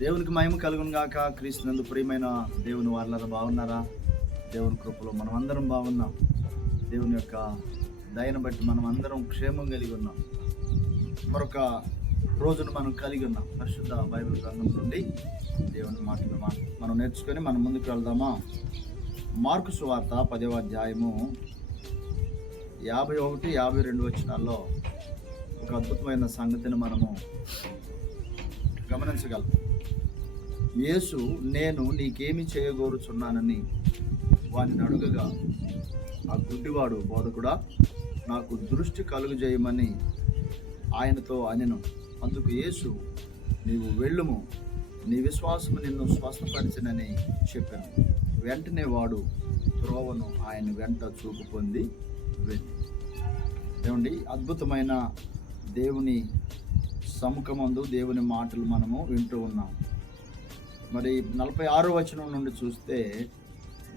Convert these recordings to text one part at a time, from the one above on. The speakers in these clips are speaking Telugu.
దేవునికి మహిమ కలుగునుగాక క్రీస్తునందు ప్రియమైన దేవుని వాళ్ళ బాగున్నారా? దేవుని కృపలో మనం అందరం బాగున్నాం. దేవుని యొక్క దయను బట్టి మనం అందరం క్షేమం కలిగి ఉన్నాం. మరొక రోజును మనం కలిగి ఉన్నాం. పరిశుద్ధ బైబిల్ గ్రంథం నుండి దేవుని మాటలు మనం నేర్చుకొని మనం ముందుకు వెళ్దామా? మార్కు సువార్త పదవ అధ్యాయము యాభై ఒకటి యాభై రెండు వచ్చినాల్లో ఒక అద్భుతమైన సంగతిని మనము గమనించగలం. యేసు నేను నీకేమి చేయగోరుచున్నానని వాడిని అడుగగా ఆ గుడ్డివాడు బోధకుడా నాకు దృష్టి కలుగు చేయమని ఆయనతో అనెను. అందుకు యేసు నీవు వెళ్ళుము. నీ విశ్వాసము నిన్ను స్వస్థపరిచినని చెప్పాను. వెంటనే వాడు త్రోవను ఆయన వెంట చూపు పొంది వెళ్ళి. ఏమండి అద్భుతమైన దేవుని సముఖమందు దేవుని మాటలు మనము వింటూ ఉన్నాం. మరి నలభై ఆరో వచనం నుండి చూస్తే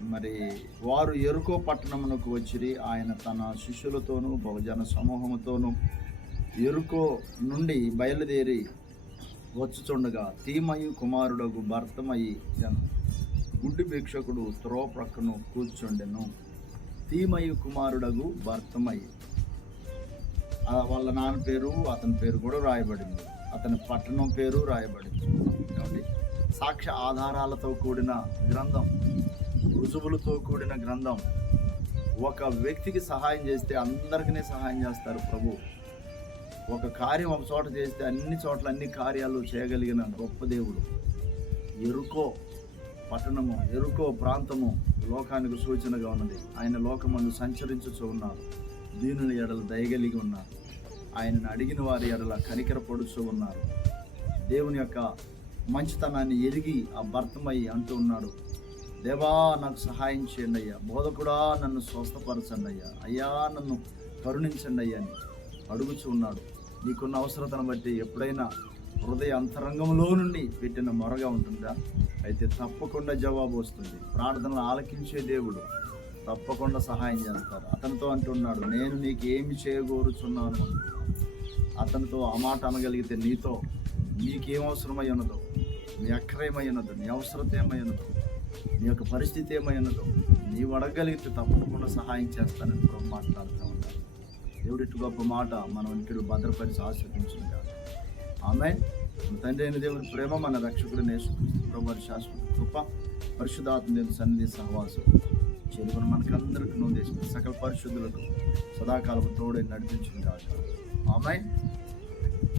మరి వారు ఎరుకో పట్టణమునకు వచ్చిరి. ఆయన తన శిష్యులతోనూ బహుజన సమూహముతోనూ ఎరుకో నుండి బయలుదేరి వచ్చుచుండగా తీమయు కుమారుడగు భర్తమయ్యి జను గుడ్డి భిక్షకుడు త్రో ప్రక్కను కూర్చుండెను. తీమయు కుమారుడగు భర్తమయ్యి ఆ వాళ్ళ నాన్న పేరు అతని పేరు కూడా రాయబడింది. అతని పట్టణం పేరు రాయబడింది. కాబట్టి సాక్ష్య ఆధారాలతో కూడిన గ్రంథం రుజువులతో కూడిన గ్రంథం. ఒక వ్యక్తికి సహాయం చేస్తే అందరికీ సహాయం చేస్తారు ప్రభు. ఒక కార్యం ఒక చోట చేస్తే అన్ని చోట్ల అన్ని కార్యాలు చేయగలిగిన గొప్ప దేవుడు. ఎరుకో పట్టణము ఎరుకో ప్రాంతము లోకానికి సూచనగా ఉన్నది. ఆయన లోకమందు సంచరించుచూ ఉన్నారు. దీనుల ఎడల దయగలిగి ఉన్నారు. ఆయనను అడిగిన వారి ఎడల కనికర పడుచు ఉన్నారు. దేవుని యొక్క మంచితనాన్ని ఎరిగి ఆ భర్తమై అంటూ ఉన్నాడు. దేవా నాకు సహాయం చేయండి అయ్యా. బోధకుడా నన్ను స్వస్థపరచండి అయ్యా. అయ్యా నన్ను కరుణించండి అయ్యా అని అడుగుచూ ఉన్నాడు. నీకున్న అవసరతను బట్టి ఎప్పుడైనా హృదయ అంతరంగంలో నుండి పెట్టిన మొరగా ఉంటుందా? అయితే తప్పకుండా జవాబు వస్తుంది. ప్రార్థనలు ఆలకించే దేవుడు తప్పకుండా సహాయం చేస్తారు. అతనితో అంటున్నాడు నేను నీకు ఏమి చేయగోరుచున్నాను? అతనితో ఆ మాట అనగలిగితే నీతో నీకేం అవసరమై ఉన్నదో నీ అక్కరేమై ఉన్నదో నీ అవసరత ఏమై ఉన్నదో నీ యొక్క పరిస్థితి ఏమై ఉన్నదో నీవు అడగగలిగితే తప్పకుండా సహాయం చేస్తానని ప్రభు మాట్లాడుతూ ఉంటాను దేవుడి గొప్ప మాట మనం ఇంటిలో భద్రపరిచి ఆస్వాదించుగా ఆమె తండ్రి అయిన దేవుడి ప్రేమ మన రక్షకుడు నేసుక్రీస్తు ప్రభు శాశ్వత కృప పరిశుధాత్మ దేవుని సన్నిధి సహవాసం చెరువును మనకందరికీ నువ్వు దేశం సకల పరిశుద్ధులకు సదాకాలం తోడే నడిపించుగా ఆమె